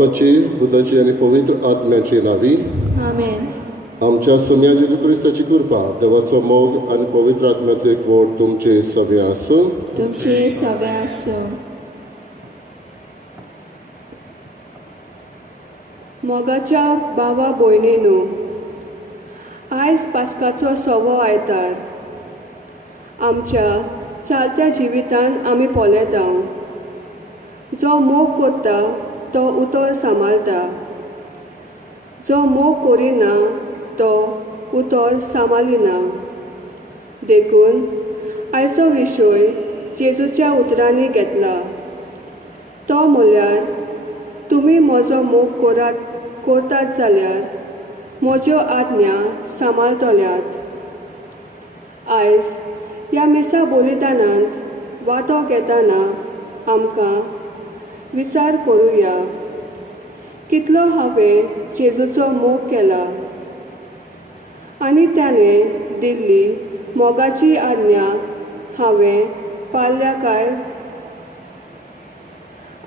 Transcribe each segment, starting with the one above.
बापाची, पुताची आणि पवित्र आत्म्याची नावी. आमेन. आमच्या सोम्या जेजू क्रिस्ताची कृपा, देवाचो मोग आणि पवित्र आत्म्याचो एकवट तुमचे सगळे आसूं. तुमचे सगळे आसूं. मोगाच्या भावा भयणीनो, आयज पास्काचो सवो आयतार. आमच्या चालत्या जिवितांत आमी पोलेता. जो मोग करता तो उतर सांबाळटा. जो मोग करिना तो उतर सांबाळिना. देखून आयचो विशय जेजूच्या उतरांनी घेतला. तो म्हणल्यार, तुमी म्हजो मोग करतात जाल्यार म्हज्यो आज्ञा सांबाळटल्यात. आयज ह्या मिसा बलिदानांत वांटो घेतना आमकां विचार करुया, कितलो हांवें जेजूचो मोग केला आनी ताणें दिल्ली मोगाची आज्ञा हांवें पाळल्या काय,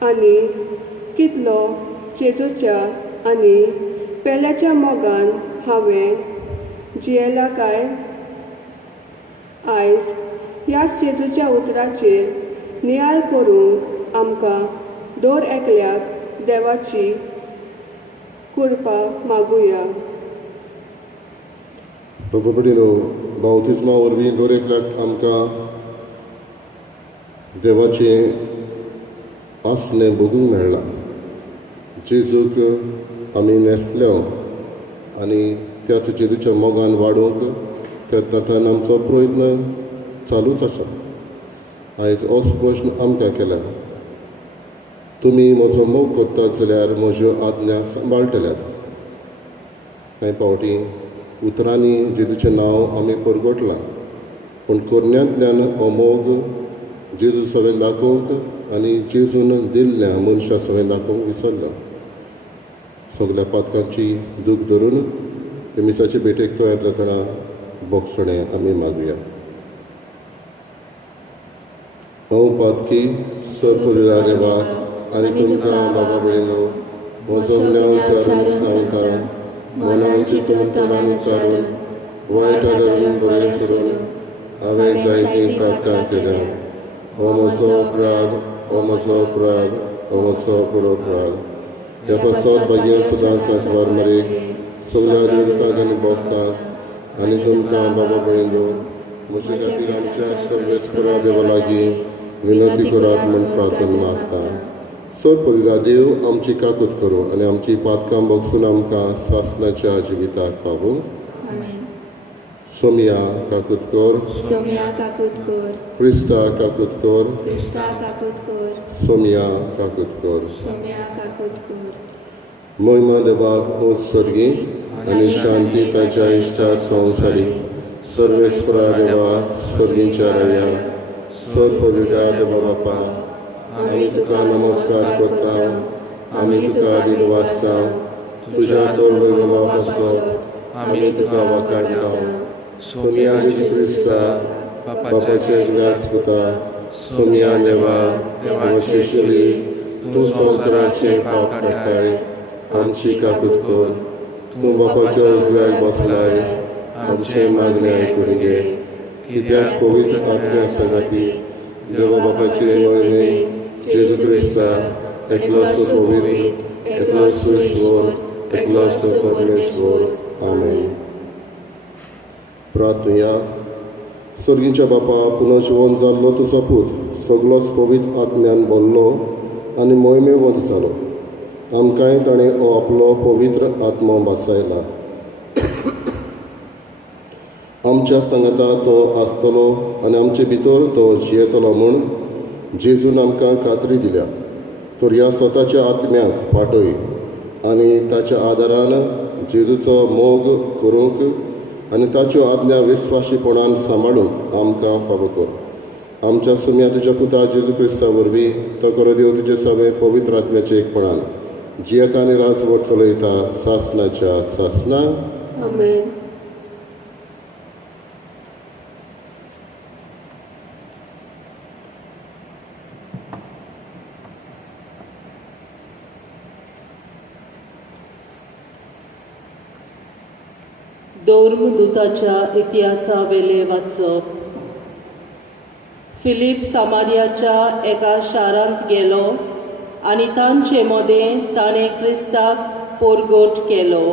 आनी कितलो जेजूच्या आनी पेल्याच्या मोगान हांवें जियेला काय. आयज ह्याच जेजूच्या उतराचेर नियाळ करूंक आमकां दर एकल्याक देवाची कृपा मागुया. बाबा भयणीनो, बावतिजमा वरवीं दर एकल्याक आमकां देवाचें आसणें बगूंक मेळ्ळां. जेजूक आमी नेसल्यो आनी त्याच जेजूच्या मोगान वाडूंक तेन्ना आमचो प्रयत्न चालूच आसा. आयज होच प्रश्न आमकां केला, तुमी म्हजो मोग करतात जाल्यार म्हज्यो आज्ञा सांबाळटल्यात. कांय पावटी उतरांनी जेजूचें नांव आमी परगटलां, पूण करण्यांतल्यान हो मोग जेजू सवें दाखोवंक आनी जेजून दिल्ल्या मनशा सवें दाखोवंक विसरला. सगल्या पातकांची दूख धरून मिसाचे भेटेक तयार जातना बोगसणें आमी मागुया. हांव पातकी सरपरिला देवा आनी तुमकां बाबा भयणीनो, म्हजो ज्ञान विचारून सांगता, मनान चिंतून तोंडान उच्चारून वायट आदारून बरें सोडून हांवें जायतीं पातकां केल्या. हो म्हजो अपराध, हो म्हजो अपराध, हो म्हजो पुरो अपराध. ह्या पासत भाग्य सदांच आसवार मरेक सगळ्या देवतांक आनी भक्तांक आनी तुमकां बाबा भयणीनो, म्हजे खातीर आमच्या सर्वेस्परा देवा लागीं विनंती करात म्हूण प्रार्थना मागता. सरपरिला देव आमची काकूट करूं आनी आमची पातकां बगसून आमकां सासणाच्या जिविताक पावूं. सोमिया काकूट कर. सोम्या काकूट कर. क्रिस्ता काकूट कर. क्रिस्ता काकूट कर. सोमिया काकूट कर. सोम्या काकूट कर. महिमा देवाक हो स्वर्गी आनी शांती ताच्या इश्टात संवसारी. सर्वेस्परा देवा स्वर्गीच्या राया, सरपरिला देवा बापा, आमी तुका नमस्कार करता. आमी तुका दीन वाचता. तुज्या तोरवेलो पासत आमी तुका वाखाणटा. सोमिया क्रिस्ता बापाचे व्यास पुता, सोमिया देवा देवाशिशली, तूं संवसाराचे पाप काडटाय, आमची काकूट कर. तूं बापाच्या उजव्याक बसलाय, आमचे मागणे आयकून घे. कित्याक पवित्र आत्म्या संगाती देवा बापाचे मरणे जेजू क्रिस्ता एकलोच पवित्र, एकलोच ईश्वर, एकलोच परमेश्वर. आमेन. प्रार्थया. स्वर्गीच्या बापा, पुनर्जीवन जाल्लो तुजो पूत सगळोच पवित्र आत्म्यान भरलो आनी मोहिमेवंत जालो. आमकांय ताणें हो आपलो पवित्र आत्मो बसयला. आमच्या सांगाता तो आसतलो आनी आमचे भितर तो जियेतलो म्हूण जेजून आमकां खात्री दिल्या. तर ह्या स्वताच्या आत्म्याक फाटय आनी ताच्या आदारान जेजूचो मोग करूंक आनी ताच्यो आज्ञा विस्वाशीपणान सांबाळूंक आमकां फावो कर. आमच्या सुम्या तुज्या पुता जेजू क्रिस्ता वरवीं तो करो देव तुजे सगळे पवित्र आत्म्याचे एकपणान जियेता आनी राजवट चलयता सासणाच्या सासणा. आमेन. धर्मदूताच्या इतिहासावेले वाचप. फिलीप सामारियाच्या एका शारांत गेलो आनी तांचे मदें ताणें क्रिस्ताक पोरगोट केलो.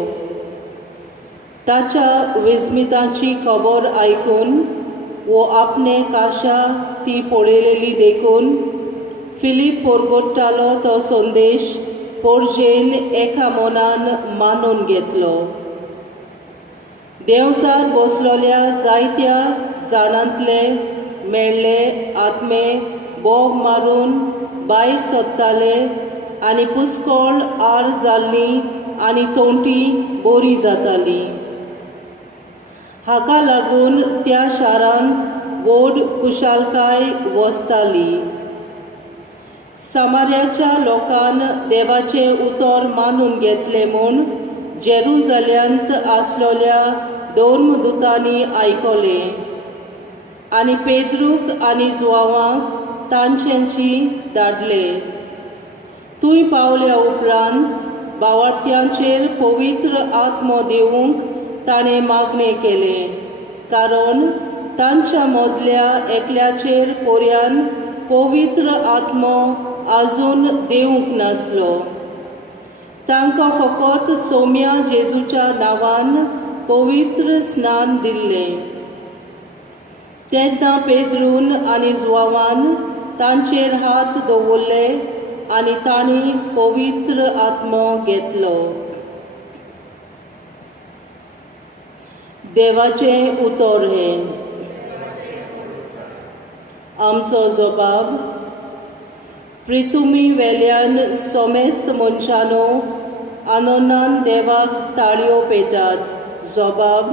ताच्या विस्मितांची खबर आयकून वो आपणे काशा ती पळयलेली देखून फिलीप पोरगोट्टालो तो संदेश पोरजेन एका मनान मानून घेतलो. देवचार बसलोल्या जायत्या जाणांतले मेळ्ळे आत्मे बोब मारून भायर सोदताले आनी पुस्कोळ आर जाल्ली आनी तोंटी बरी जाताली. हाका लागून त्या शारांत व्हड खुशालकाय वसताली. सामार्याच्या लोकान देवाचे उतर मानून घेतले म्हूण जेरुसलेमांत आसलोल्या धर्मदूतांनी आयकले आनी पेद्रूक आनी जुआवांक तांचेशी धाडले. थंय पावल्या उपरांत भावार्थ्यांचेर पवित्र आत्मो दिवंक ताणें मागणें केलें, कारण तांच्या मदल्या एकल्याचेर पर्यान पवित्र आत्मो आजून दिवंक नासलो. तांकां फकत सौम्या जेजूच्या नांवान पवित्र स्नान दिल्लें. तेन्ना पेद्रून आनी जुआवान तांचेर हात दवरले आनी तांणी पवित्र आत्मो घेतलो. देवाचें उतर हें. आमचो जबाब. प्रितुमी वेल्यान सोमेस्त मनशानो आनंदान देवाक ताळयो पेटात. जबाब.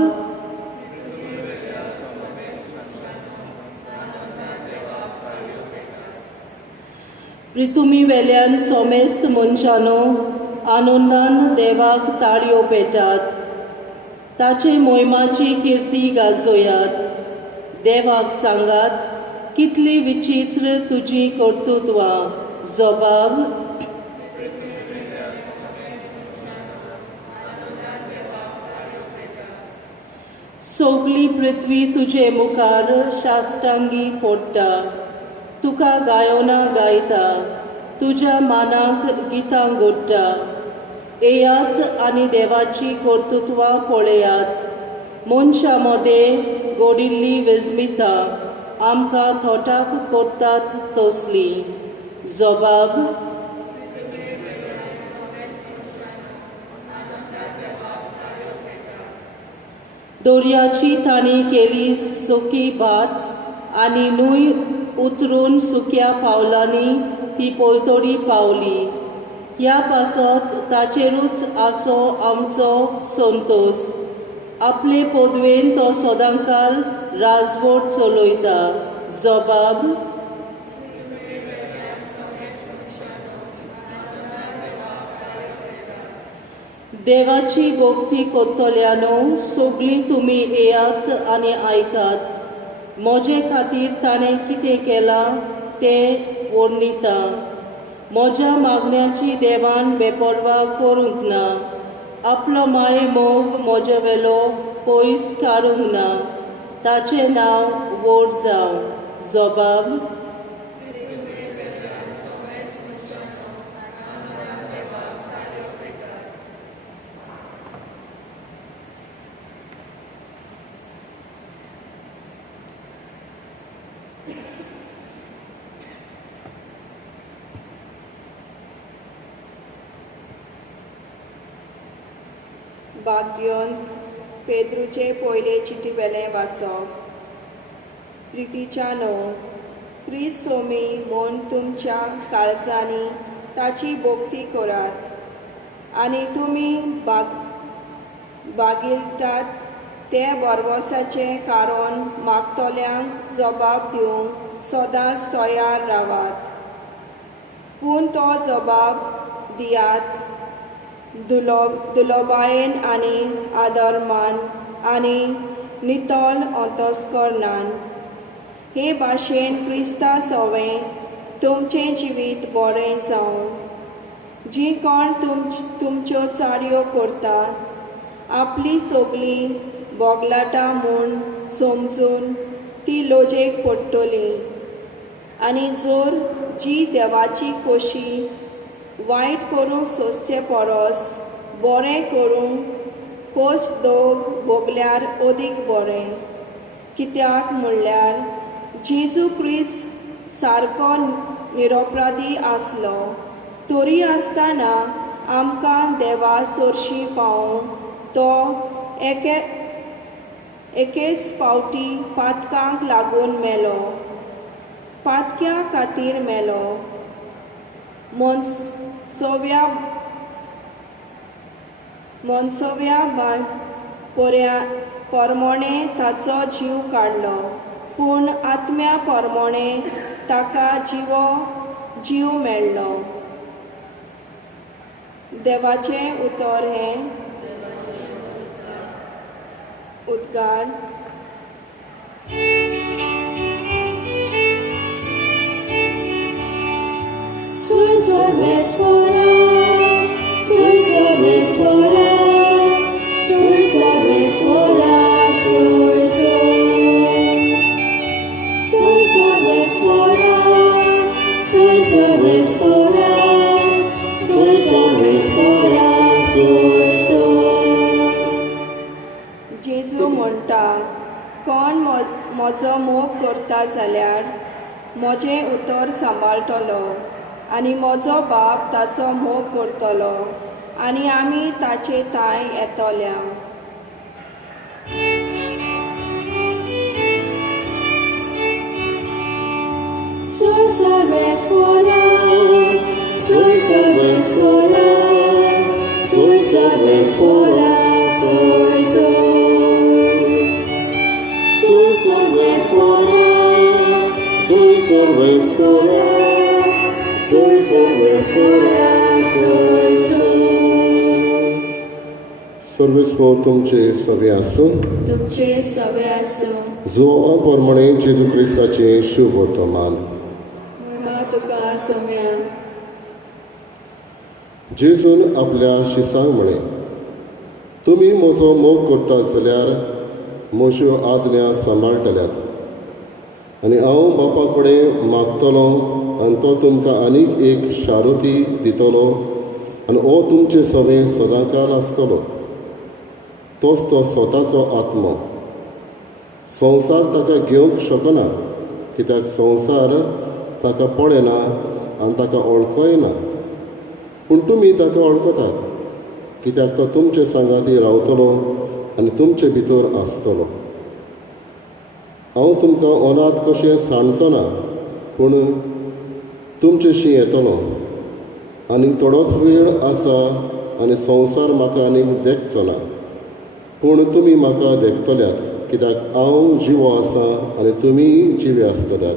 प्रितुमी वेल्यान सोमेस्त मनशानो आनंदान देवाक ताळयो पेटात. ताचे मोहिमाची किर्ती गाजोयात. देवाक सांगात, कितली विचित्र तुजी कर्तुत्वां. जबाब. सगली पृथ्वी तुजे मुखार शास्त्रांगी पडटा. तुका गायोना गायता, तुज्या मानाक गितां घडटा. येयात आनी देवाची कर्तुत्वां पळयात. मनशा मदें घडिल्ली विस्मितां आमकां थोटाक करतात तसली. जबाब. दर्याची ताणी केली सुकी भाट आनी न्हंय उतरून सुक्या पावलांनी ती पलतडी पावली. ह्या पासत ताचेरूच आसो आमचो संतोष. आपले पदवेन तो सदांकाल राजवट चलयता. जबाब. देवाची भक्ती करतल्यानो सगळीं तुमी येयात आनी आयकात. म्हजे खातीर ताणें कितें केलां तें वर्णिता. म्हज्या मागण्याची देवान बेपरवा करूंक ना. आपलो माय मोग म्हजे वेलो पयस काडूंक ना. ताचें नांव व्हड जावं. जबाब. भाग्योन पेद्रूचे पयले चिटी वेलें वाचप. प्रितीच्यानो, क्रिस्त सोमी म्हूण तुमच्या काळजांनी ताची भक्ती करात आनी तुमी बागिलतात ते बरवसाचें कारण मागतल्यांक जबाब दिवंक सदांच तयार रावात. पूण तो जबाब दियात दुलोबायेन आनी आदरमान आनी नितळ अंतस्करणान. हे भाशेन क्रिस्ता सवें तुमचें जिवीत बरें जावं. जी कोण तुमच्यो चाडयो करता आपली सगळी बोगलाटा म्हूण समजून ती लोजेक पडटली आनी जर जी देवाची खोशी वायट करूंक सोदचे परस बरें करूंक खोस दोग भोगल्यार अदीक बरें. कित्याक म्हणल्यार जेजू क्रिस्त सारको निरपराधी आसलो तरी आसतना आमकां देवा चडशी पावूंक तो एकेच पावटी पातकांक लागून मेलो. पातक्या खातीर मेलो. मनसोव्या परमोणे ताचो जीव काडलो पूण आत्म्या परमोणे ताका जीव मेळ्ळो. देवाचें उतर हें उद्गार. जेजू म्हणटा कोण म्हजो मोग करता जाल्यार म्हजें उतर सांबाळटलो आनी म्हजो बाप ताचो मोग करतलो आनी आमी ताचे थंय येतल्या. सर्वेस्पोर तुमचे सवे आसूं. तुमचे सवे आसूं. जो परमणे जेजू क्रिस्ताचे शुभ वर्तमान. तुका सव्या. जेजून आपल्या शिसांक म्हळें तुमी म्हजो मोग करतात जाल्यार म्हज्यो आज्ञा सांबाळटल्यात आनी हांव बापा कडेन मागतलो आनी तो तुमकां आनीक एक शारुती दितलो आनी हो तुमचे सवें सदांकाल आसतलो. तोच तो स्वताचो आत्मो. संवसार ताका घेवंक शकना कित्याक संवसार ताका पळयना आनी ताका वळखय ना पूण तुमी ताका वळखतात कित्याक तो तुमचे सांगाती रावतलो आनी तुमचे भितर आसतलो. हांव तुमकां अनाथ कशें सांडचो ना पूण तुमचेशी येतलो. आनी थोडोच वेळ आसा आनी संवसार म्हाका आनीक देखचो ना पूण तुमी म्हाका देखतल्यात कित्याक हांव जिवो आसा आनी तुमी जिवे आसतल्यात.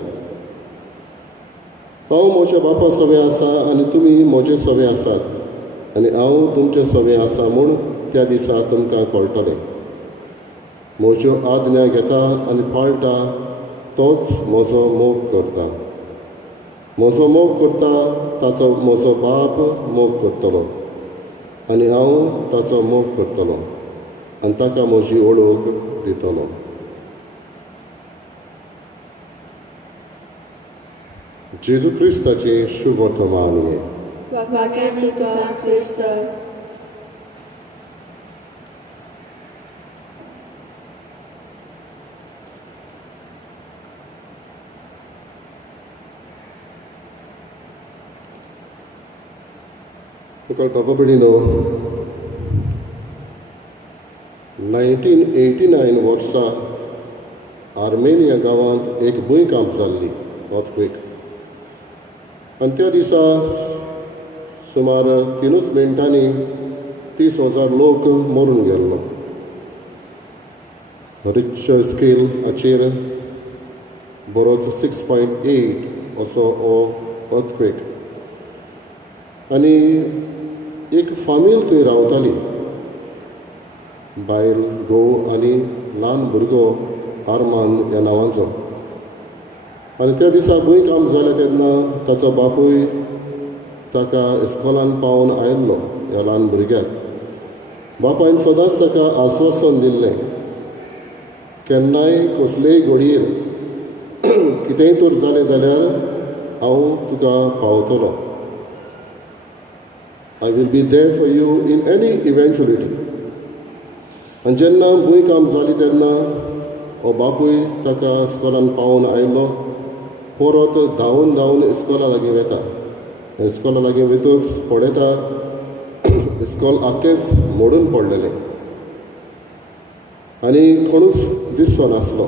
हांव म्हज्या बापा सवे आसा आनी तुमी म्हजे सवे आसात आनी हांव तुमचे सवे आसा म्हूण त्या दिसा तुमकां कळटलें. म्हज्यो आज्ञा घेता आनी पाळटा तोच म्हजो मोग करता. म्हजो मोग करता ताचो म्हजो बाप मोग करतलो आनी हांव ताचो मोग करतलो आनी ताका म्हजी ओळख दितलो. जेजू क्रिस्ताचे शुभ वर्तमान हे. वाक्यानी तुका क्रिस्त. तुका बाबा भयणीनो 1989 वर्सा आर्मेनिया गांवांत एक भुंयकांप जाल्ली अर्थक्वेक आनी त्या दिसा सुमार 3 मिनटांनी 30,000 लोक मरून गेल्लो. रिक्टर स्केल हाचेर बरोच 6.8 असो हो अर्थक्वेक आनी एक फामील थंय रावताली. बायल घोव आनी ल्हान भुरगो आर्मांद ह्या नांवाचो. आनी त्या दिसा भुंयकांप जालें तेन्ना ताचो बापूय ताका इस्कॉलान पावून आयिल्लो ह्या ल्हान भुरग्याक. बापायन सदांच ताका आस्वासन दिल्लें केन्नाय कसलेय घडयेर कितेंय तर जालें जाल्यार हांव तुका पावतलो. I will be there for you in any eventuality. आनी जेन्ना भूंय काम जाली तेन्ना हो बापूय ताका इस्कॉलान पावून आयलो. परत धांवन धांवन इस्कॉला लागीं वता. इस्कॉला लागीं वयतच पळयता इस्कॉल आख्खेंच मोडून पडलेलें आनी कोणूच दिसचो नासलो.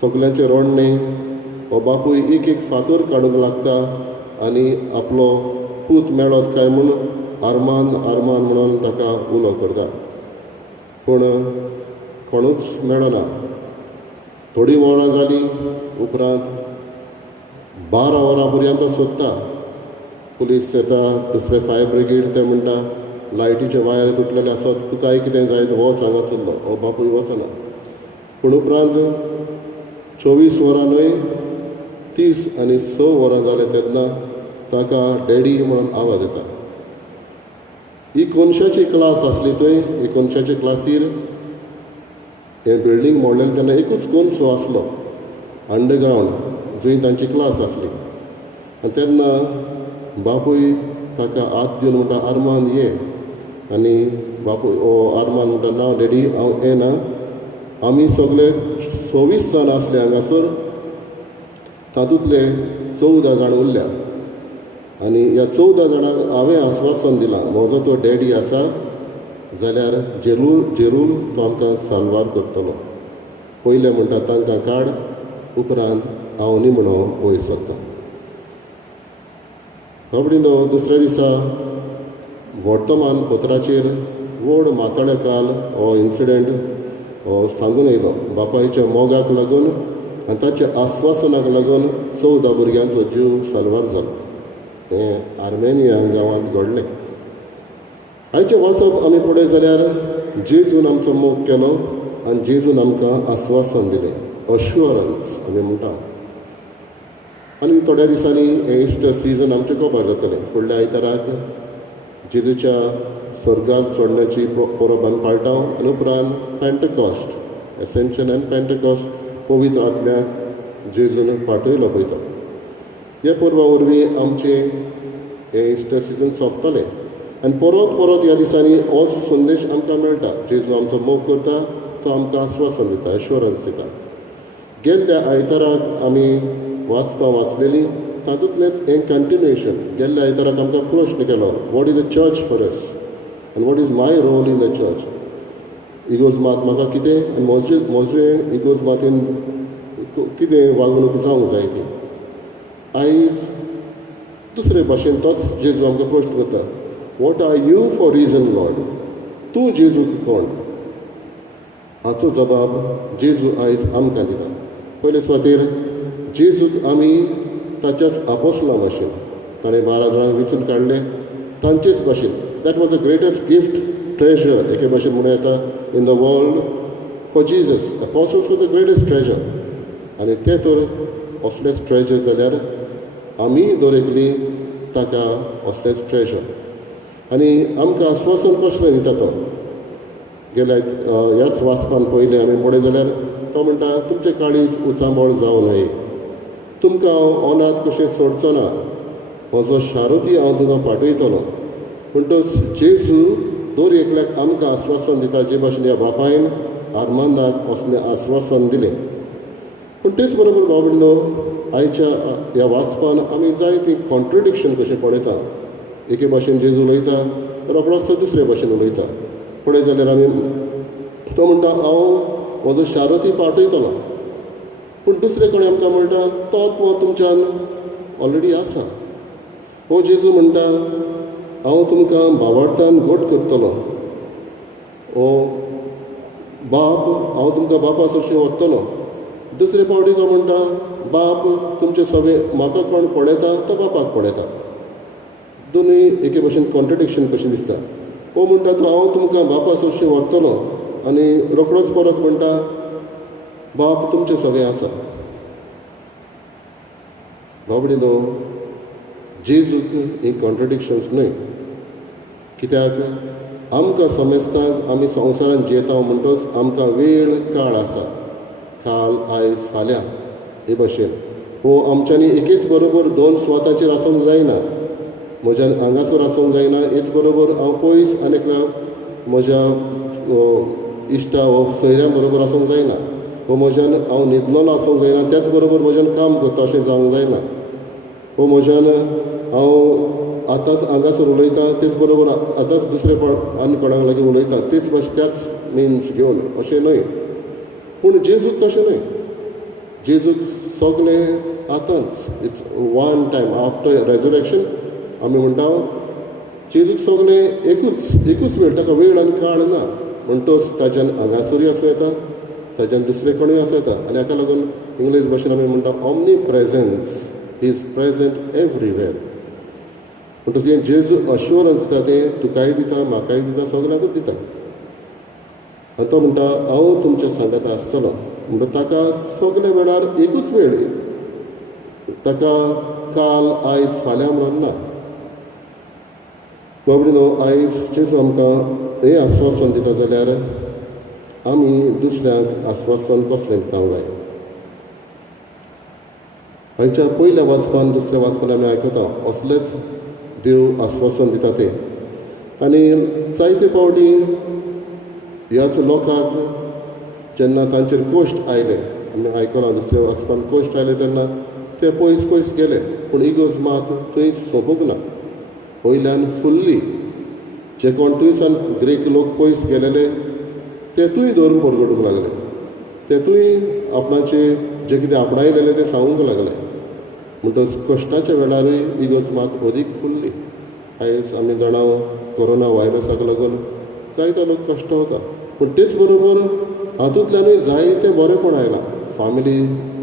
सगल्यांचे रोडणे. हो बापूय एक एक फातर काडूंक लागता आनी आपलो पूत मेळत काय म्हूण आरमान आरमान म्हणून ताका उलो करता. पूण कोणूच मेळना. थोडीं वरां जालीं उपरांत 12 वरां पर्यंत तो सोदता. पुलीस येता, दुसरे फायर ब्रिगेड ते म्हणटा लायटीचे वायर तुटलेले आसत, तुकाय कितें जाय हो सांगासलो. हो बापूय वचना. पूण उपरांत 24 वरां न्हय 30 आनी 6 वरां जाले तेन्ना ताका डॅडी म्हणून आवाज येता. ही कोनशाची क्लास आसली थंय. ही कोनशाचे क्लासीर हें बिल्डींग मोडलेलें तेन्ना एकूच कोनसो आसलो अंडरग्रावंड, जंय तांची क्लास आसली. आनी तेन्ना बापूय ताका हात दिवन म्हणटा आरमान ये. आनी बापूय हो आरमान म्हणटा ना डॅडी हांव येना. आमी सगळे 26 जाण आसले हांगासर, तातूंतले 14 जाण उरल्या. आनी ह्या 14 जाणांक हांवें आस्वासन दिलां म्हजो तो डॅडी आसा जाल्यार जरूर जरूर तो आमकां साल्वार करतलो. पयलें म्हणटा तांकां काड, उपरांत हांव न्ही म्हणो वयर सरता. बाबडीनो दुसऱ्या दिसा वर्तमान पत्राचेर व्हड मातळे काल हो इन्सिडंट सांगून येयलो. बापायच्या मोगाक लागून आनी ताच्या आस्वासनाक लागून 14 भुरग्यांचो जीव साल्वार जालो. हें आर्मेनिया गांवांत घडलें. आयचें वाचप आमी पळयत जाल्यार जेजून आमचो मोग केलो आनी जेजून आमकां आस्वासन दिलें. अश्युरन्स आमी म्हणटा. आनी थोड्या दिसांनी हें इस्टर सिजन आमचें खबर जातलें. फुडल्या आयताराक जेजूच्या स्वर्गार चडण्याची परब आमी पाळटाव आनी उपरांत पेंटकॉस्ट एसेन्शन एंड पेंटकॉस्ट पवित्र आत्म्याक जेजून पाठयलो पळय तो. हे परबा वरवीं आमचें हें इस्टर सिजन सोंपतलें आनी परत परत ह्या दिसांनी होच संदेश आमकां मेळटा. जेजू आमचो मोग करता, तो आमकां आस्वासन दिता, एश्युरन्स दिता. गेल्ल्या आयताराक आमी वाचपां वाचलेलीं तातूंतलेंच हें कंटिन्युएशन. गेल्ल्या आयताराक आमकां प्रश्न केलो what is the church for us आनी what is my role in the church. इगोज मात म्हाका कितें आनी म्हजें इगोज मातीन कितें वागणूक जावंक जाय ती. आयज दुसरे भाशेन तोच जेजू आमकां प्रश्न करता what are you for reason lord. तूं जेजू कोण. हाचो जबाब जेजू आयज आमकां दिता. पयले सुवातेर जेजूक आमी ताच्याच आपोसलां भाशेन ताणें 12 जाणांक वेंचून काडले तांचेच भाशेन. That was the greatest gift treasure एके भाशेन म्हणूं येता in the world for Jesus. Apostles were the greatest treasure. आनी तें तर असलेंच ट्रेजर जाल्यार आमी दवरकली ताका असलेंच ट्रेजर. आनी आमकां आस्वासन कसलें दिता तो. गेल्या ह्याच वाचपान पयलें आमी पळयत जाल्यार तो म्हणटा तुमचें काळीज उचांबळ जावं न्हय. तुमकां हांव अनाथ कशें सोडचो ना. म्हजो शारुती हांव तुका पाठयतलो. म्हणटच जेजू दर एकल्याक आमकां आस्वासन दिता जे भाशेन ह्या बापायन आर्मांदाक असलें आस्वासन दिलें. पूण तेच बरोबर बाबडीनो आयच्या ह्या वाचपान आमी जायतीं कॉन्ट्रडिक्शन कशें पळयता. एके भाशेन जेजू उलयता रोखडोच तो दुसरे भाशेन उलयता. पळयत जाल्यार आमी तो म्हणटा हांव म्हजो शारुती पाठयतलो. पूण दुसरे कडेन आमकां म्हणटा तो आत्मो तुमच्यान ऑलरेडी आसा. हो जेजू म्हणटा हांव तुमकां भावार्थान घट करतलो. हो बाप हांव तुमकां बापा सरशीं व्हरतलो. दुसरे फावटी तो म्हणटा बाप तुमचे सगळे म्हाका कोण पळयता तो बापाक पळयता. दोनूय एके भाशेन कॉन्ट्रडिक्शन कशें दिसता. हो म्हणटा तो हांव तुमकां बापा सरशीं व्हरतलो आनी रोखडोच परत म्हणटा बाप तुमचें सगळें आसा. बाबडीनो जेजूक ही कॉन्ट्रडिक्शन्स न्हय. कित्याक आमकां समजता आमी संवसारान जियेता म्हणटच आमकां वेळ काळ आसा, काल आयज फाल्यां हे भाशेन हो आमच्यांनी एकेच बरोबर दोन स्वताचेर आसूंक जायना. म्हज्या आंगासोर आसूंक जायना, हेच बरोबर हांव पयस आनीक म्हज्या इश्टा व सोयऱ्यां बरोबर आसूंक जायना, हो म्हज्यान हांव न्हिदलोलो आसूंक जायना, त्याच बरोबर म्हज्यान काम करता अशें जावंक जायना. हो म्हज्यान हांव आतांच आंगासोर उलयता तेच बरोबर आतांच दुसरे आनी कोणाक लागीं उलयता तेच भाशेन त्याच मिन्स घेवन अशें न्हय. पूण जेजूक तशें न्हय. जेजूक सगलें आतांच, it's one time after resurrection आमी म्हणटा जेजूक सगलें एकूच वेळ, ताका वेळ आनी काळ ना. म्हणटच ताच्यान हांगासरूय आसूं येता, ताच्यान दुसरे कडेन आसूं येता. आनी हाका लागून इंग्लीश भाशेन आमी म्हणटा omnipresence, he is present everywhere. म्हणटच हें जेजू अश्युरन्स दिता तें तुकाय दिता, म्हाकाय दिता, सगल्यांकूच दिता. आनी तो म्हणटा हांव तुमच्या सांगाता आसतलो. म्हणटा ताका सगळे वेळार एकूच वेळ, ताका काल आयज फाल्यां म्हणून ना. बाबडीनो आयज जेजू आमकां हें आश्वासन दिता जाल्यार आमी दुसऱ्यांक आश्वासन कसलें दिवंक जाय. हांच्या पयल्या वाचपान दुसऱ्या वाचपान आमी आयकता असलेंच देव आश्वासन दिता तें. आनी जायते फावटी ह्याच लोकांक जेन्ना तांचेर कोश्ट आयले, आमी आयकलां दुसऱ्या वाचपान कोश्ट आयले तेन्ना ते पयस गेले, पूण इगोज मात थंय सोंपूंक ना. वयल्यान फुल्ली जे कोण थंयसान ग्रीक लोक पयस गेलेले तेतूय धरून परगडूंक लागले, तेतूय आपणाचे जे कितें आपणायलेले ते सांगूंक लागले. म्हणटच कश्टाच्या वेळारूय इगोज मात अदीक फुल्ली. आयज आमी जाणा कोरोना व्हायरसाक लागून जायते लोक कश्ट वता, पूण तेच बरोबर हातूंतल्यानूय जायते बरेंपण आयलां. फामिली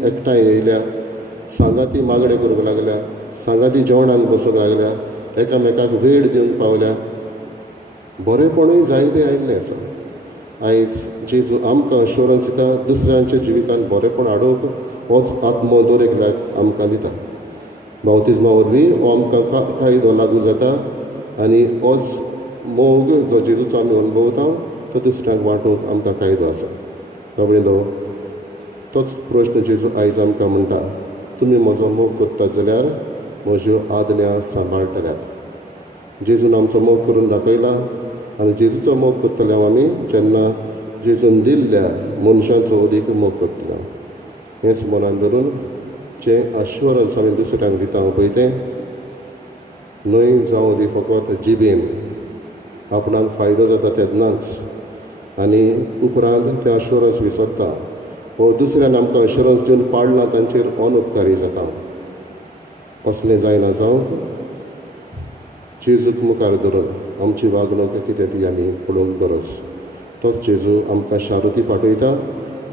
एकठांय येयल्या, सांगाती मागणे करूंक लागल्या, सांगाती जेवणाक बसूंक लागल्या, एकामेकाक वेळ दिवंक पावल्या, बरेंपणूय जायते आयिल्लें आसा. आयज जेजू आमकां अश्युरन्स दिता दुसऱ्यांच्या जिवितान बरेंपण हाडूंक होच आत्मो दर एकल्याक आमकां दिता. बावतिजमा वरवीं हो आमकां कायदो लागू जाता आनी होच मोग जो जेजूचो आमी अनुभवता तो दुसऱ्यांक वांटूंक आमकां कायदो आसा. बाबडीनो तोच प्रश्न जेजू आयज आमकां म्हणटा, तुमी म्हजो मोग करतात जाल्यार म्हज्यो आज्ञा सांबाळटल्यात. जेजून आमचो मोग करून दाखयला आनी जेजूचो मोग करतले आमी जेन्ना जेजून दिल्ल्या मनशांचो अदीक मोग करतले. हेंच मनान धरून जे आश्वासन आमी दुसऱ्यांक दिता पळय तें न्हय जावं दी फकत जिबेन आपणाक फायदो जाता तेन्नाच आनी उपरांत तें अश्युरन्स विसरता. हो दुसऱ्यान आमकां अश्युरन्स दिवन पाडला तांचेर अनउपकारी जाता. असलें जायना जावंक जेजूक मुखार धरून आमची वागणूक कितें ती आमी पळोवंक गरज. तोच जेजू आमकां शारुती पाठयता,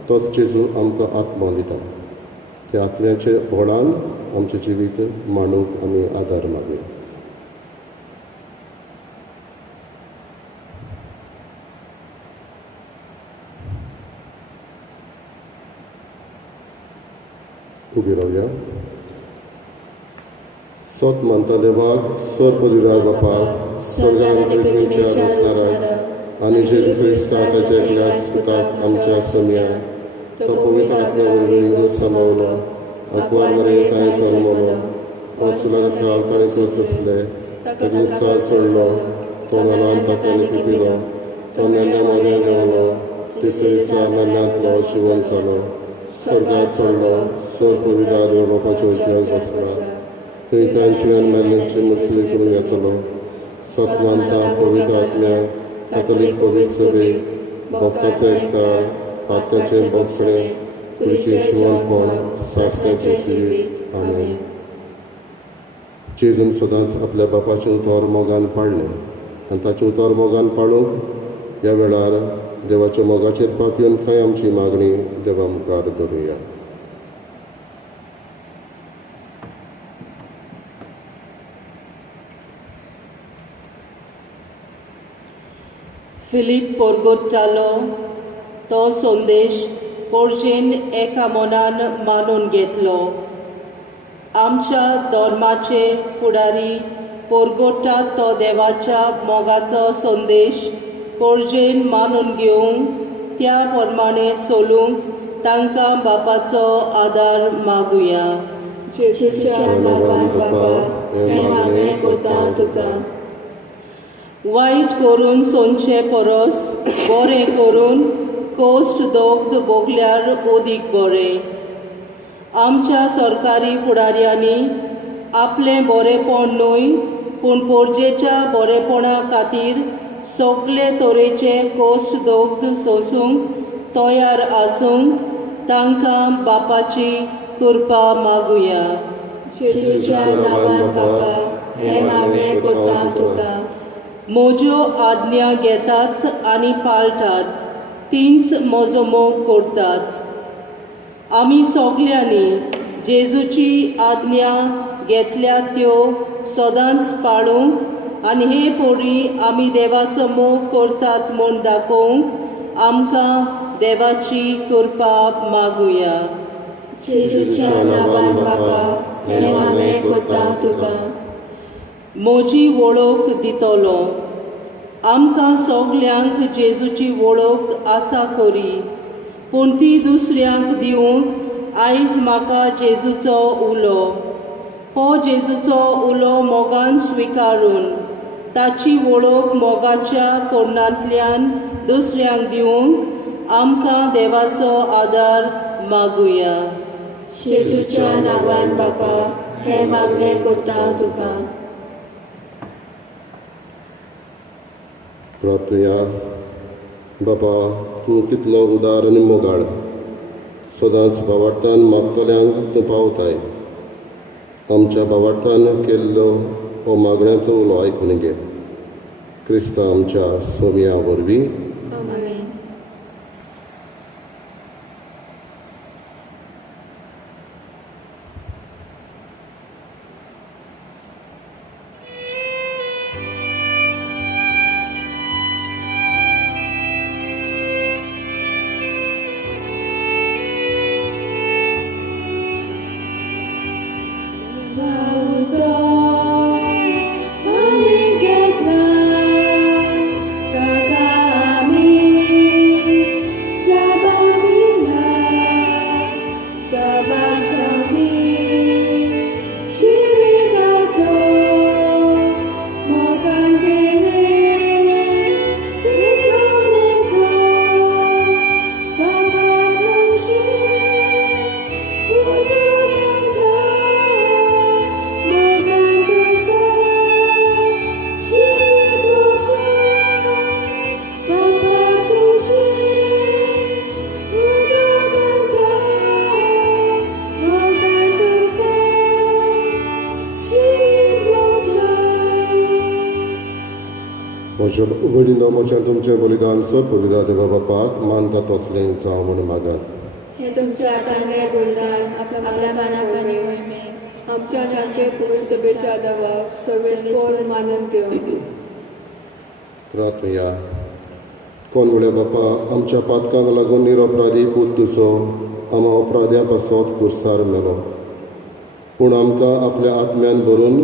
तोच जेजू आमकां आत्मा दिता. त्या आत्म्याच्या व्हडान आमचें जिवीत मांडूंक आमी आदार मागूया. उबी रावया. सोत मानता देवाक, सर्प दिला बापाक, स्वर्गान आनी पृथ्वीच्या रचणाराक आनी जेजू क्रिस्ता ताच्या एकल्याच पुताक आमच्या समिया, तो पवित्र आत्म्या वरवीं सांबाळलो, आंकवार मरे ताणें जल्मलो, पोंचला काल ताणें सोंसले, ताका क्रुसार सोडलो, तो मेलान ताका लिपिलो, तो मेल्ल्या मोद्यान देंवलो, तिसऱ्या दिसा मेल्ल्यांतलो जिवंत जालो, स्वर्गांत चडलो, सर्प दिला देव बापाच्या उजव्याक बसला, थंय तांची आनी मेल्ल्यांची मुक्ती करून येतलो. सत मानता पवित्र आत्म्या, कॅथोलीक पवित्र सभेक, भक्तांचो एकठांय, पात्याचें भोगसणें, कुडीचें जिवंतपण, सासण्याचें जिवीत. आमेन. जेजून सदांच आपल्या बापाचें उतर मोगान पाळलें आनी ताचें उतर मोगान पाळूंक ह्या वेळार देवाच्या मोगाचेर पातयेवन खंय आमची मागणी देवा मुखार धरुया. फिलीप पोरगोट्टालो तो संदेश पोरजेन एका मनान मानून घेतलो. आमच्या धर्माचे फुडारी पोरगोट्टात तो देवाच्या मोगाचो संदेश पोरजेन मानून घेवंक त्या प्रमाणे चलूंक तांकां बापाचो आदार मागुया. जेजूच्या नांवान बाबा हें मागणें कोत्ता हांव तुका. वायट करून सोंचे परस बरें करून कोश्ट दोग भोगल्यार ओदीक बरें. आमच्या सरकारी फुडाऱ्यांनी आपलें बरेंपण न्हय पूण पोरजेच्या बरेपणा खातीर सगळे तरेचे कोश्ट दोग सोंसूंक तयार आसूंक तांकां बापाची कृपा मागुया. जेजूच्या नांवान बाबा हें मागणें कोत्ता हांव तुका. म्हज्यो आज्ञा घेतात आनी पाळटात तींच म्हजो मोग करतात. आमी सगल्यांनी जेजूची आज्ञा घेतल्या त्यो सदांच पाळूंक आनी हे पोरी आमी देवाचो मोग करतात म्हूण दाखोवंक आमकां देवाची कृपा मागुया. जेजूच्या नांवान बाबा हें मागणें कोत्ता हांव तुका. म्हजी वळख दितलो. आमकां सगल्यांक जेजूची वळख आसा खरी पूण ती दुसऱ्यांक दिवंक आयज म्हाका जेजूचो उलो. हो जेजूचो उलो मोगान स्विकारून ताची वळख मोगाच्या कोणांतल्यान दुसऱ्यांक दिवंक आमकां देवाचो आदार मागुया. जेजूच्या नांवान बाबा हें मागणें कोत्ता हांव तुका. प्रार्थया. बाबा, तूं कितलो उदार आनी मोगाळ. सदांच भावार्थान मागतल्यांक तूं पावताय. आमच्या भावार्थान केल्लो हो मागण्याचो उलो आयकून घे. क्रिस्ता आमच्या सोम्या वरवीं. आमेन. म्हज्या उगडीनो म्हज्यान तुमचें बलिदान सोडपविता देवा बापाक मानता तसलें जावं म्हूण मागात. हें तुमच्या हातांतलें बलिदान आपल्या मानाक आनी उमेद आमच्या जाणटे पुस्तकेच्या देवाक सर्वेस्पर मानून घेवन. प्रार्थया. कोण बापा, आमच्या पातकांक लागून निरपराधी पूत तुजो आमा अपराध्या पासत कुर्सार मेलो. पूण आमकां आपल्या आत्म्यान भरून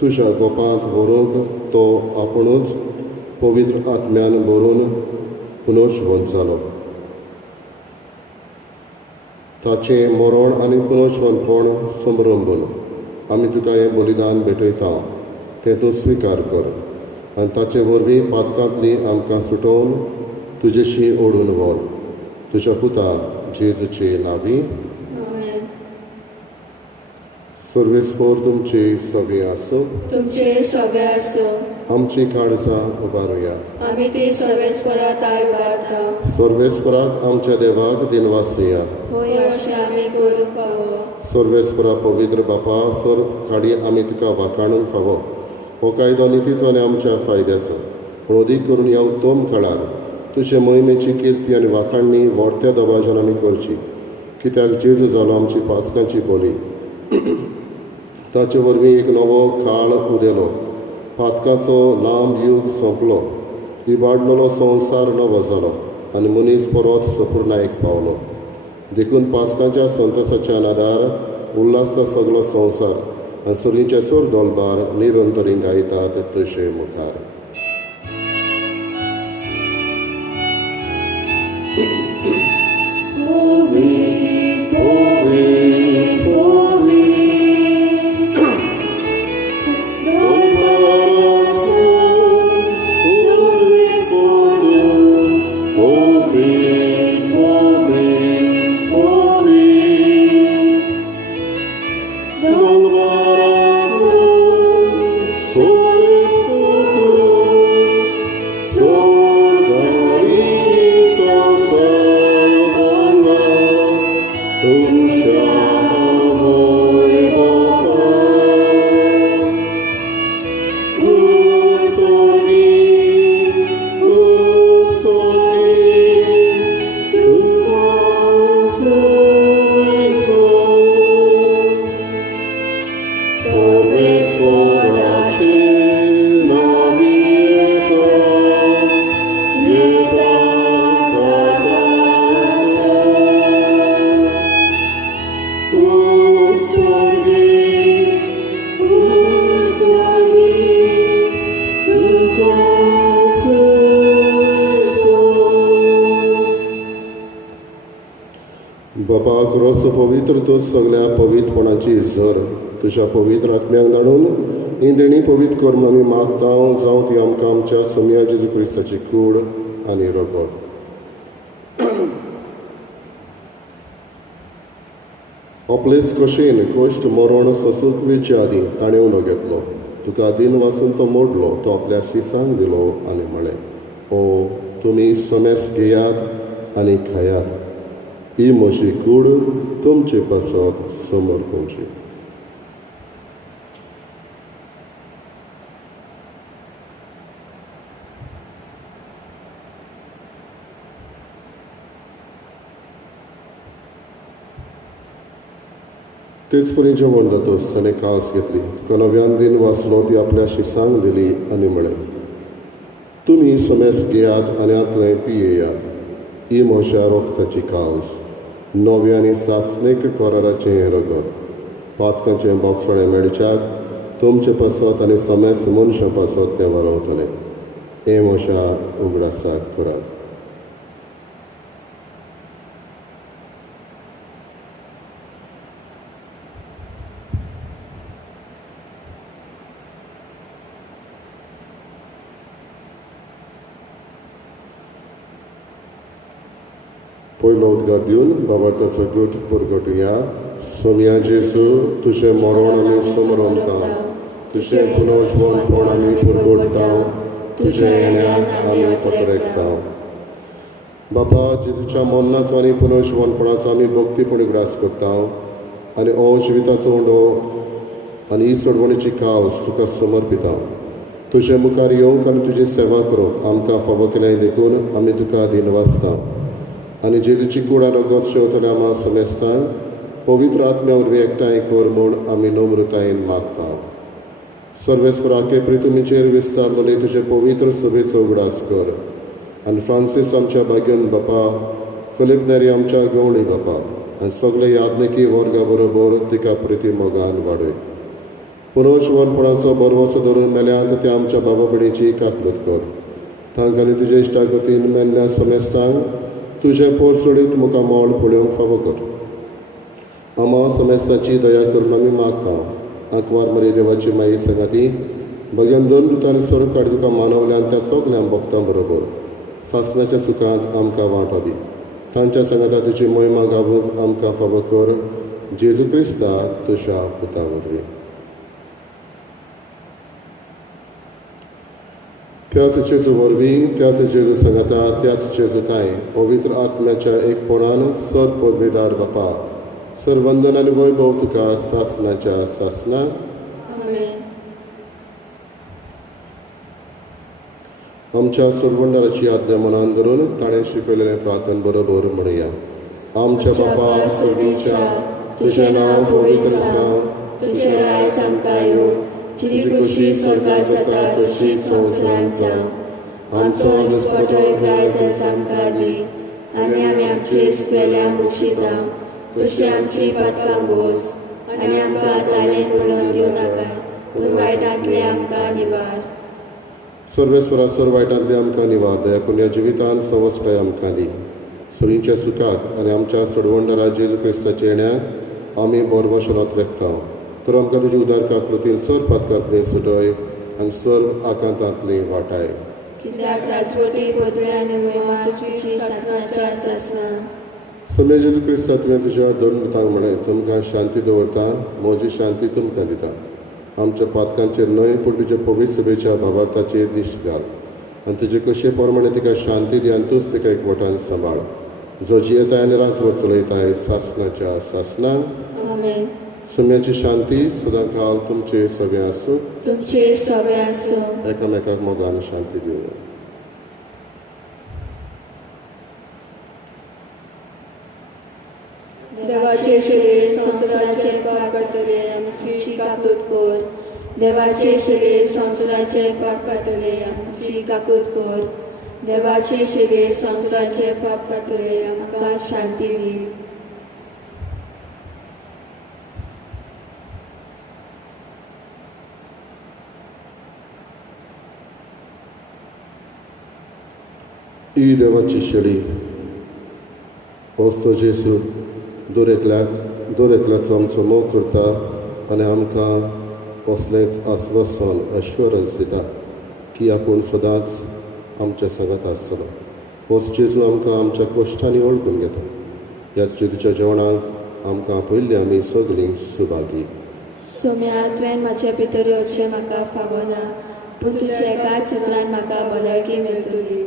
तुज्या गोपांत व्हरूंक तो आपुणूच पवित्र आत्म्यान भरून पुनर्जीवन जालो. ताचें मरण आनी पुनर्जीवनपण समरंभून आमी तुका हें बलिदान भेटयता तें तूं स्विकार कर आनी ताचे वरवीं पातकांतली आमकां सुटोवन तुजेशी ओडून व्हर. तुज्या पुता जेजूचे नांवी. सर्वेस्पर तुमचे सवे आसूं. तुमचे सवे आसूं. आमची काळजां उबारुया. आमी ती सर्वेस्परात उबारता. सर्वेस्पराक आमच्या देवाक दिनवासुया. होय अशें आमी करूंक फावो. सर्वेस्परा पवित्र बापा, सर काडी आमी तुका वाखाणूंक फावो. हो कायदो नितीचो आनी आमच्या फायद्याचो. पूण अदीक करून ह्या उत्तम काळार तुजे मोहिमेची किर्ती आनी वाखाणणी व्हडत्या दबाज्यान आमी करची. कित्याक जेजू जालो आमची पासकांची बोली. ताचे वरवीं एक नवो काळ उदेलो. पातकाचो लांब युग सोंपलो. इबाडलेलो संवसार नवो जालो आनी मनीस परत सपूर्णायेक पावलो. देखून पासकाच्या संतसाच्या नादार उल्हासचा सगळो संवसार आनी सुरींचे सूर दोलबार निरंतरी गायतात तशे मुखार. बापाक रस पवित्र तो सगळ्या पवित्रपणाची झर तुझ्या पवित्र आत्म्याक धाडून ही देणी पवित्र कर म्हूण आमी मागता. जावं ती आमकां आमच्या सोम्या जेजू क्रिस्ताची कूड आनी रगत. आपलेच कशेन कश्ट मरण ससूक वेचे आदी ताणें उलो घेतलो. तुका दिन वाचून तो मोडलो, तो आपल्या शिसांक दिलो आनी म्हळें, ओ तुमी सोमेस घेयात आनी खायात. ही म्हजी कूड तुमचे पासत समोर तुमची. तेच परी जेवण जातोच ताणें कास घेतली. तुका नव्यान दिन वाचलो, ती आपल्या शिसांक दिली आनी म्हळें, तुमी सोमेस घेयात आनी आतलें पियेयात. ही म्हज्या रोगताची कास, नवे आनी सासणेक कराराचें रगत. पातकांचें बोगसोळें मेळच्याक तुमचे पासत आनी समेस मनशां पासत तें वारवतलें. हें म्हज्या उगडासाक करात. पयलो उदगार दिवन बाबार्थाचो गोठ परगटुया. सोम्या जेजू तुजें मरण आमी समरमता, तुजें पुनर्जीवनपण आमी परगटता, तुज्या येण्याक आमी तोकरेकता. बापा, जेजूच्या मरणाचो आनी पुनर्जीवनपणाचो आमी भक्तीपण उगडास करता आनी हो जिविताचो उंडो आनी ही सोडवणेची कास तुका समर्पिता. तुजे मुखार येवंक आनी तुजी सेवा करूंक आमकां फावो केलें देखून आमी तुका दिन वाचता. आनी जेजूची कूड आनी रगत शेवतले आमा समेस्तान पवित्र आत्म्या वरवीं एकठांय कर म्हूण आमी नम्रतायेन मागता. सर्वेस्पराके प्रितुमीचेर विस्तारलेले तुजे पवित्र सभेचो उगडास कर. आनी फ्रांसीस आमच्या भाग्यन बापा, फिलीप नेरी आमच्या गवळी बापा आनी सगळे यादनेकी वर्गा बरोबर तिका प्रिती मोगान वाडय. पुनर्जीवनपणाचो बरवसो धरून मेल्यांत त्या आमच्या बाबा भयणीची काकलूत कर. तांकां आनी तुजे इश्टागतीन मेल्ल्या समेस्तांक तुजे पोरसोडीत मुखां मोल पळोवंक फावो कर. आमा समेस्ताची दया करून आमी मागता. आंकवार मरे देवाची माई संगाती भगवान दोन दुतांनी स्वरूप काडी तुका मानवल्यान त्या सगळ्या भक्तां बरोबर सासणाच्या सुखांत आमकां वांटो दी. तांच्या संगाता तुजी महिमा गावूंक आमकां फावो कर. जेजू क्रिस्ता तुज्या पुता वरवीं. त्याच जेजू वरवीं, त्याच जेजू संगाता, त्याच जेजूताय पवित्र आत्म्याच्या एकपणान सर पदवेदार बापा, सर वंदन आनी वैभव तुका सासणाच्या सासणाक. आमच्या सोडवंडाराची आज्ञा मनान धरून ताणें शिकयलेलें प्रार्थन बरोबर म्हणया. आमच्या बापा स्वर्गीच्या, तुजें नांव पवित्र आसूं, तुजें रायज आमकां येवं, तुजी खुशी स्वर्गांत जाता तशीच संवसारांत जावं. आमचो दिसपटो एक रायज आयज आमकां दी, आनी आमी आमची इस्पेल्यां मुक्षिता, तशी आमची पातकां घोस, आनी आमकां ताळेन पडोवन दिवं नाकाय, पूण वायटांतले आमकां निवार. सर्वेस्वरा सर्व वायटांतले आमकां निवार दया करून ह्या जिवितांत संवस्ताय आमकां दी. सगळींच्या सुखाक आनी आमच्या सडवंडरा जेजू क्रिस्ताच्या येण्याक आमी बरो वशरांत रेखता. तर आमकां तुजी उदार काकृतीन सर्व पातकांतली सुटय आनी सर्व आकांतांतली वाटाय. कित्याक राजवटी पदवी आनी महिमा तुजी सासणाच्या सासना. सगळे जेजू क्रिस्ता तुवें तुज्या दंडांक म्हळें तुमकां शांती दवरता, म्हजी शांती तुमकां दिता. आमच्या पातकांचेर न्हय पूण तुज्या पवित्र सभेच्या भावार्थाचेर दिश्ट घाल आनी तुजे कशे प्रमाणे तिका शांती दी आनी तूंच तिका एकवटान सांबाळ. जो जियेताय आनी राजवट चलयताय सासणाच्या सासना. आमेन. सुम्याची शांती सदां काल तुमचे सगळे आसूं. तुमचे सगळे आसूं. एकामेकाक मोगान शांती दिवं. देवाचे शरीर संसाराचे पाप कातले आमची काकूत कोर. देवाचे शरीर संसाराचे पाप कातले आमची काकूत कोर. देवाचे शरीर संसाराचे पाप कातले आमकां शांती दी. ही देवाची शेळी वस्तो जेसू दर एकल्याचो आमचो मोग करता आनी आमकां असलेंच आस्वासन एश्युरन्स दिता की आपूण सदांच आमच्या सांगात आसतलो. होच जेजू आमकां आमच्या कश्टांनी वळखून घेता. ह्याच जेजूच्या जेवणाक आमकां आपयल्ली आमी सगळीं सुभागी. सोम्या तुवें म्हाजे भितर येवचें म्हाका फावना, पूण तुज्या एकाच उतरान म्हाका भलायकी मेळटली.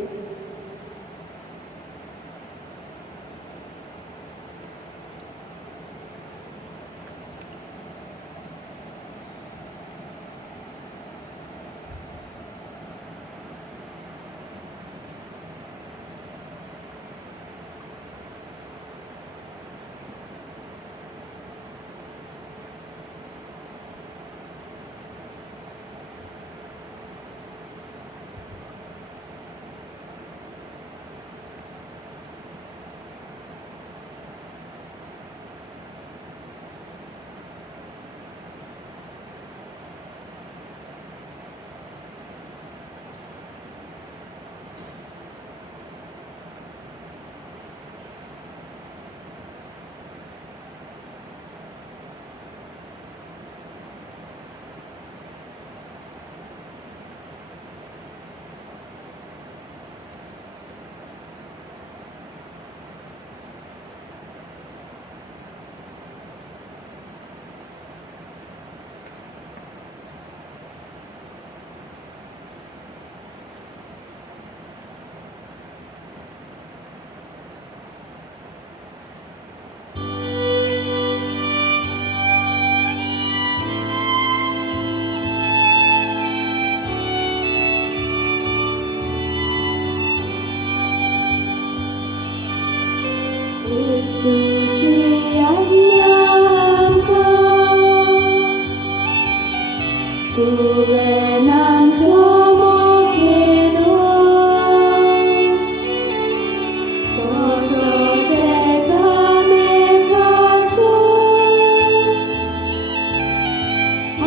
तुझी आज्ञा तुवें आमचो मोग केलो. तसोच एकामेकाचो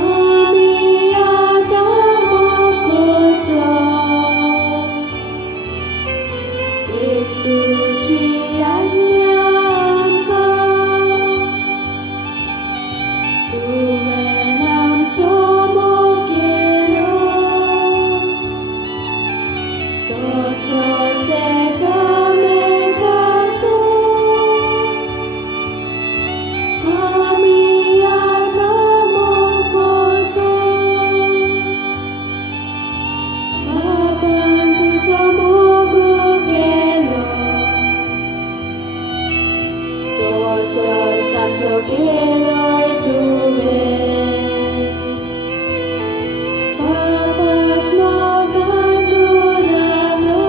आमी आतां मोग करचो. एक तुझी आज्ञा तुवें आमचो मोग केलो. तसोच एकामेकाचो आमी आतां मोग करचो. बापान तुजो मोग केलो. तसोच आमचो केलोय तुवें. बापाच मोगान तूं रावलो.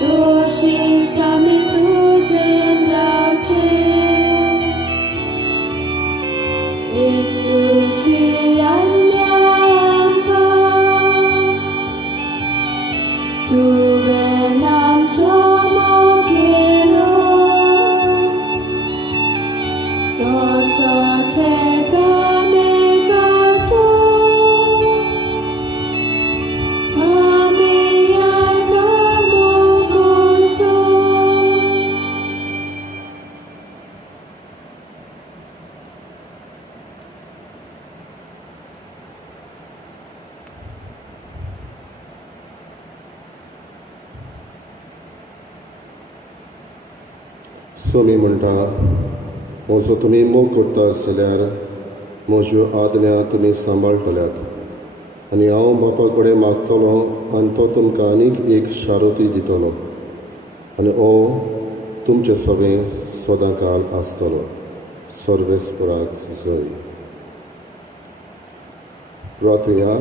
तशींच आमी तुजें रावचें. एक तुजी आज्ञा आमकां तुवें आमचो मोग केलो. सोमी म्हणटा म्हजो तुमी मोग करतात जाल्यार म्हज्यो आदल्या तुमी सांबाळटल्यात आनी हांव बापा कडेन मागतलों आनी तो तुमकां आनीक एक शारोती दितलो आनी हो तुमचें सगळें सदांकाल आसतलो. सर्वेस्पराक जय. प्रार्थया.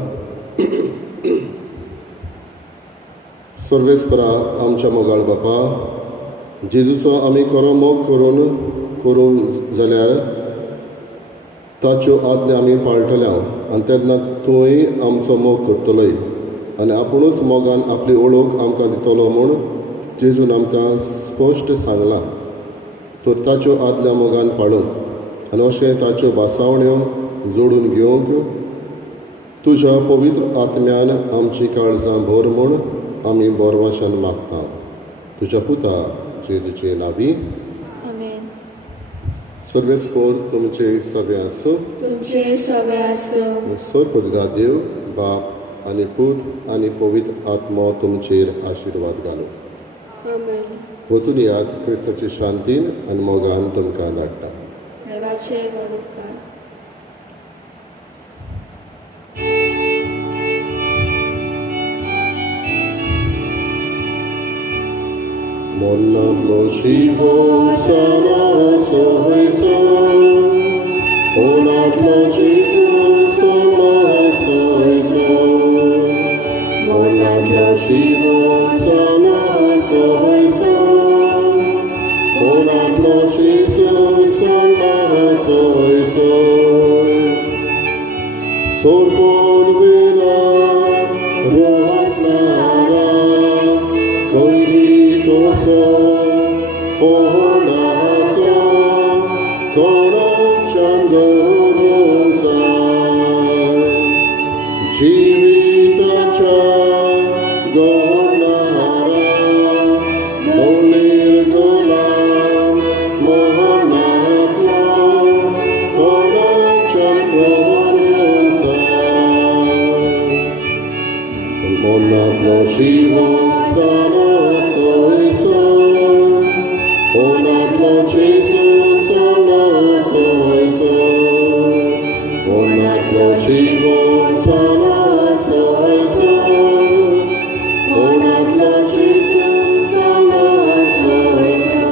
सर्वेस्परा आमच्या मोगाळ बापा, जेजूचो आमी खरो मोग करूंक जाल्यार ताच्यो आज्ञा आमी पाळटल्या आनी तेन्ना तूंय आमचो मोग करतलोय आनी आपुणूच मोगान आपली ओळख आमकां दितलो म्हूण जेजून आमकां स्पश्ट सांगलां. तर ताच्यो आज्ञा मोगान पाळूंक आनी अशें ताच्यो भासावण्यो जोडून घेवंक तुज्या पवित्र आत्म्यान आमची काळजां भर म्हूण आमी बोरमाशान मागता. तुज्या पुता जेजूचे नांवी. आमेन. सर्वेस्पोर तुमचे सगळे आसूं. तुमचे सगळे आसूं. सर्वपिता देव बाप आनी पूत आनी पवित्र आत्मो तुमचेर आशिर्वाद घालो. आमेन. वचून यात क्रिस्ताचे शांतीन आनी मोगान तुमकां धाडटा. देवाचे उपकार. Monadlo Shivo Sama Soiso, Monadlo Jesus Sama Soiso, Monadlo Shivo Sama Soiso, Monadlo Jesus Sama Soiso, Sorpon Vela Rosara, Koiri Toso, Onaso, Konachandorosa, Jivitacha, Gonahara, Dolir Golam, Mohonaso, Konachandorosa, Monadlo Shivo Samo Soiso, Monadlo Jesus Sama Soiso, Monadlo Shivo Sama Soiso, Monadlo Jesus Sama Soiso.